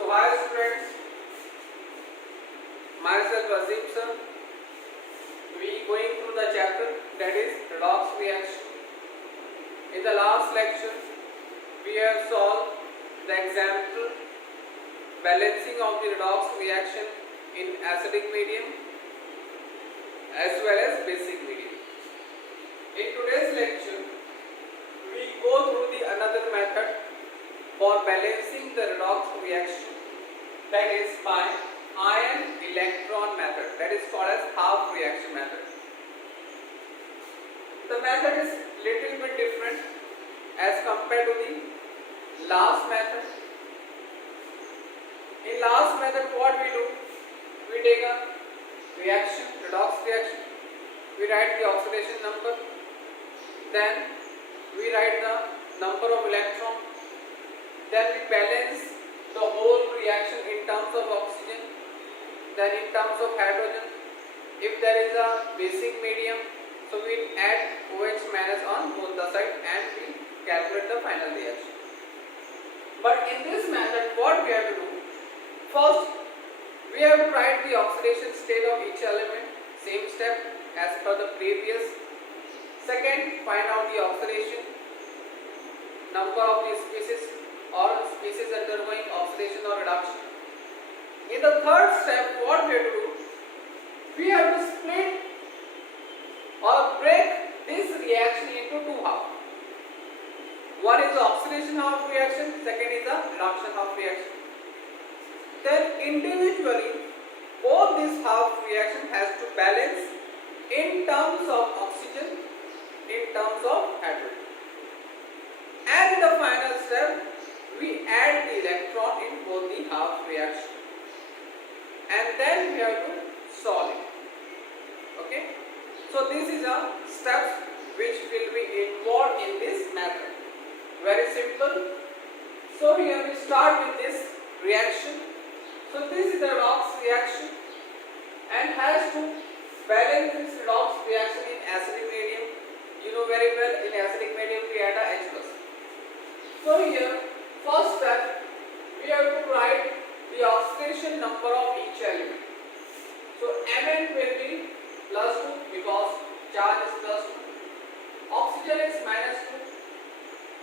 So hi students, myself Azim sir. We going through the chapter that is redox reaction. In the last lecture, we have solved the example balancing of the redox reaction in acidic medium as well as basic medium. In today's lecture, we go through the another method for balancing the redox reaction, that is by ion electron method, that is called as half reaction method. The method is little bit different as compared to the last method. In last method what we do, we take a reaction, redox reaction, we write the oxidation number, then we write the number of electron, then we balance the whole reaction in terms of oxygen, then in terms of hydrogen. If there is a basic medium, so we add OH minus on both the sides and we calculate the final reaction. But in this method what we have to do, first we have to write the oxidation state of each element, same step as per the previous. Second, find out the oxidation number of the species or species undergoing oxidation or reduction. In the third step, what we have to do, we have to split or break this reaction into two halves. One is the oxidation half reaction, second is the reduction half reaction. Then individually, both this half reaction has to balance in terms of oxygen, in terms of hydrogen. And in the final step, we add the electron in both the half reaction, and then we have to solve it. Okay, so this is a steps which will be involved in this method. Very simple. So here we start with this reaction. So this is the redox reaction and has to balance this redox reaction in acidic medium. You know very well, in acidic medium we add a H+. So here first step, we have to write the oxidation number of each element. So Mn will be +2 because charge is +2. Oxygen is -2.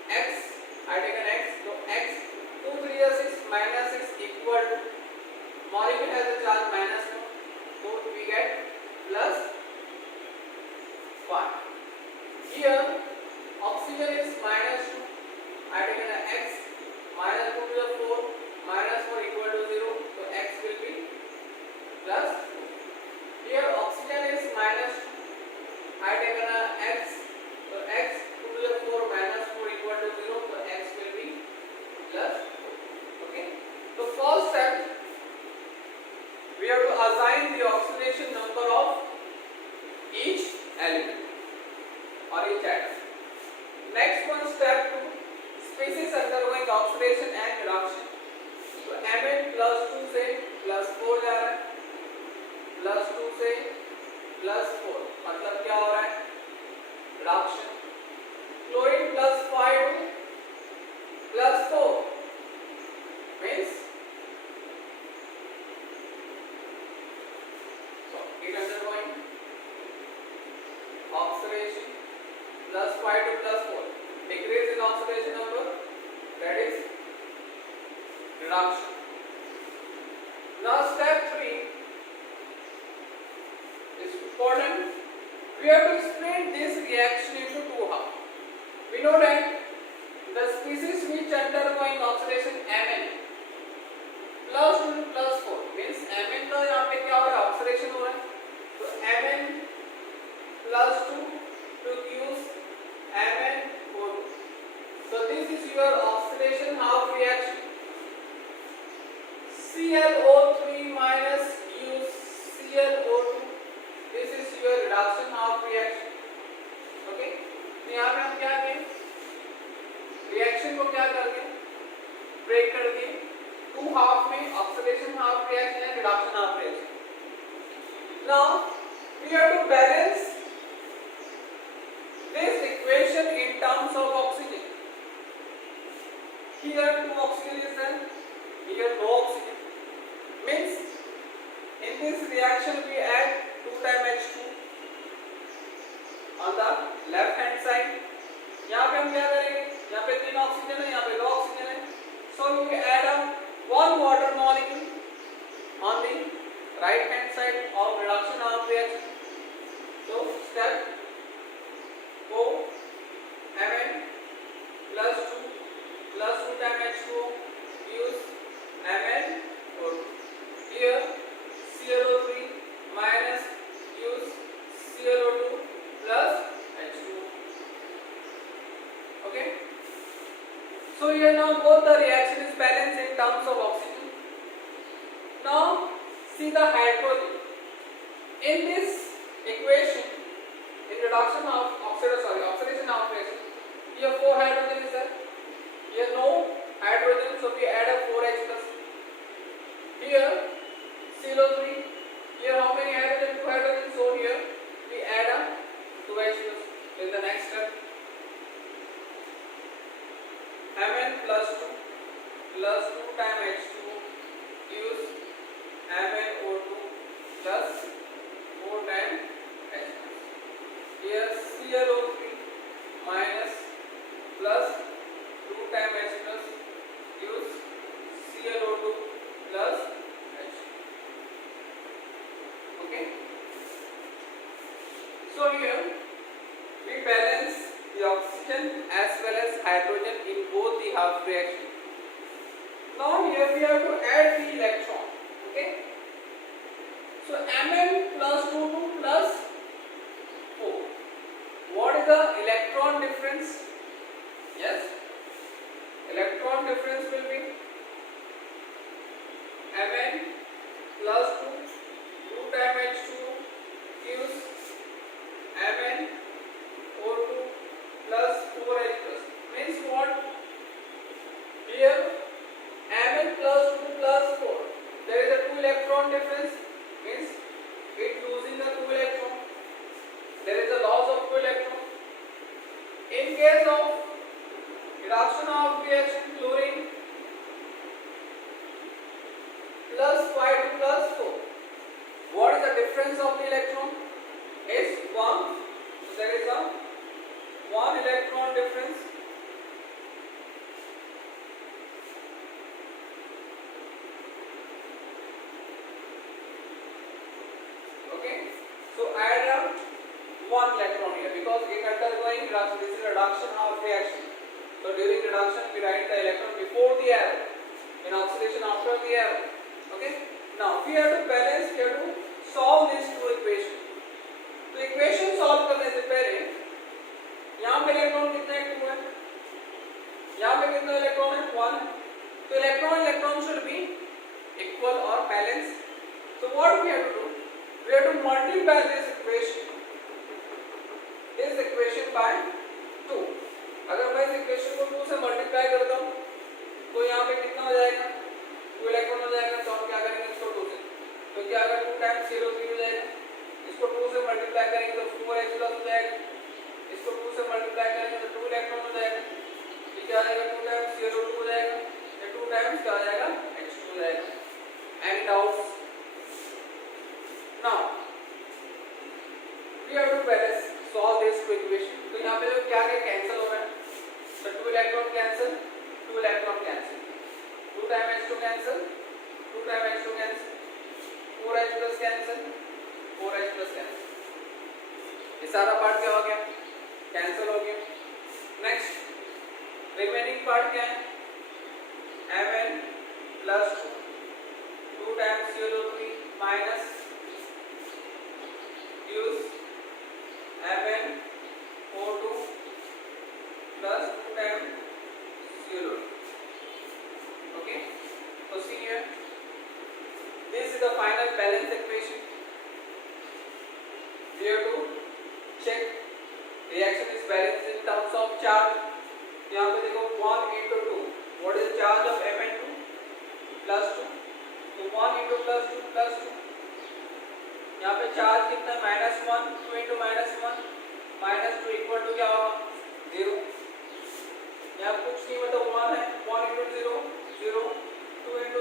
X, I take an X. So X 2 3 6 -6 equal to molecule has a charge -2. So we get +5. Here oxygen is -2. I take an X. -2 to the 4, -4 equal to 0, so X will be +2. Here oxygen is -2, I take an X, so X 2 to the 4, -4 equal to 0, so X will be +4. Okay, so first step, we have to assign the oxidation number of each element or each atom. Next one, step 2, species undergoing oxidation and reduction. तो Mn +2 से +4 जा रहा है, +2 से +4 मतलब क्या हो रहा है, reduction. Chlorine +5 +4 means so it undergoing oxidation, +5 to +4, decrease in oxidation number, that is reduction. Now step 3 is important. We have to split this reaction into two halves. We know that the species which undergoing oxidation Mn +2 to +4 means Mn का यहाँ पे क्या हो रहा है, oxidation हो रहा है. तो Mn +2 to use MnO2. So this is your oxidation half reaction. ClO3 minus use ClO2. This is your reduction half reaction. Okay, तो यहाँ पे हम क्या करें, रिएक्शन को क्या करके ब्रेक कर दिए टू हाफ में, oxidation half reaction and reduction half reaction. Now we have to balance this equation in terms of oxygen. Here 2 oxygen is there, here no oxygen. Means in this reaction we add 2 times H2 on the left hand side. यहाँ पे हम क्या करेंगे, यहाँ पे 3 oxygen है, यहाँ पे 2 ऑक्सीजन है. So we add up 1 water molecule on the right hand side of reduction of reaction. So step O Mn plus 2 times H2O use MnO2. Here ClO3 minus use ClO2 plus H2O. Okay. So here now both the reaction is balanced in terms of oxygen. Now see the hydrogen. In this equation, in reduction of oxidation of reaction, here 4 hydrogen is there. Here no hydrogen, so we add up 4H plus. Here ClO3. Here how many hydrogen? 2 hydrogen. So here we add up 2H plus. In the next step, Mn plus 2 times H2O use MnO2 plus 4 times H plus. Here ClO3 minus plus 2 times H plus use ClO2 plus H. Okay. So here we balance the oxygen as well as hydrogen in both the half reaction. Now here we have to add the electron. Okay. So Mn plus 2 plus 4. What is the electron difference? Yes. Electron difference will be Mn plus 2 times H2O gives MnO2 plus 4H plus. Means what? Here Mn plus 2 plus 4. There is a 2 electron difference. Means it losing the 2 electron. There is a loss of 2 electron. In case of reduction of reaction, chlorine plus 5 plus 4. What is the difference of the electron? Is 1. So there is a 1 electron difference. Okay. So add up 1 electron here because it undergoing reduction. This is reduction of reaction. So during reduction we write the electron before the arrow. In oxidation after the arrow. Okay. Now we have to balance. We have to solve these two equations. तो equation solve करने से पहले यहाँ पे electron कितना है 2 है, यहाँ पे कितना इलेक्ट्रॉन है 1 है. तो इलेक्ट्रॉन शुड बी इक्वल और balance. So what we have to do? We have to multiply this equation by 2. अगर मैं इस इक्वेशन को 2 से मल्टीप्लाई करता हूँ तो यहाँ पे कितना हो जाएगा 2 इलेक्ट्रॉन हो जाएगा. तो हम क्या करेंगे इसको 2 से, तो क्या अगर 2 टाइम्स ClO3 हो जाएगा. इसको 2 से मल्टीप्लाई करेंगे तो 4H प्लस हो जाएगा. इसको 2 से मल्टीप्लाई करेंगे तो 2 इलेक्ट्रॉन हो जाएगा. ये क्या आ जाएगा 2 टाइम्स ClO2 हो जाएगा. ये 2 टाइम्स क्या आ जाएगा H2 हो जाएगा. Any doubts? Now we have to balance solve this equation. तो यहाँ पे जो क्या क्या कैंसिल हो रहा है, तो 2 electron cancel, 2 electron cancel, 2 time H2 cancel, 2 time H2 cancel, 4H plus cancel, 4H plus cancel. ये सारा पार्ट क्या हो गया कैंसिल हो गया. नेक्स्ट रिमेनिंग पार्ट क्या है Mn plus 2 times ClO3 minus use MnO2 plus 2 times ClO2. Okay. So see here, this is the final balance equation. We have to check reaction is balanced in terms of charge. यहाँ पे देखो 1 into 2. What is the charge of Mn2 plus 2? तो 1 into plus 2 plus 2. यहाँ पे charge कितना है -1, 2 into -1 -2 equal to क्या होगा 0. यहाँ कुछ नहीं मतलब 1 है, 1 into 0 0, 2 into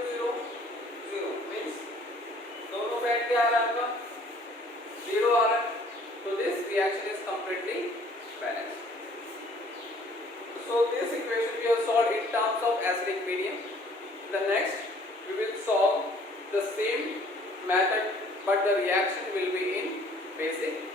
the next we will solve the same method, but the reaction will be in basic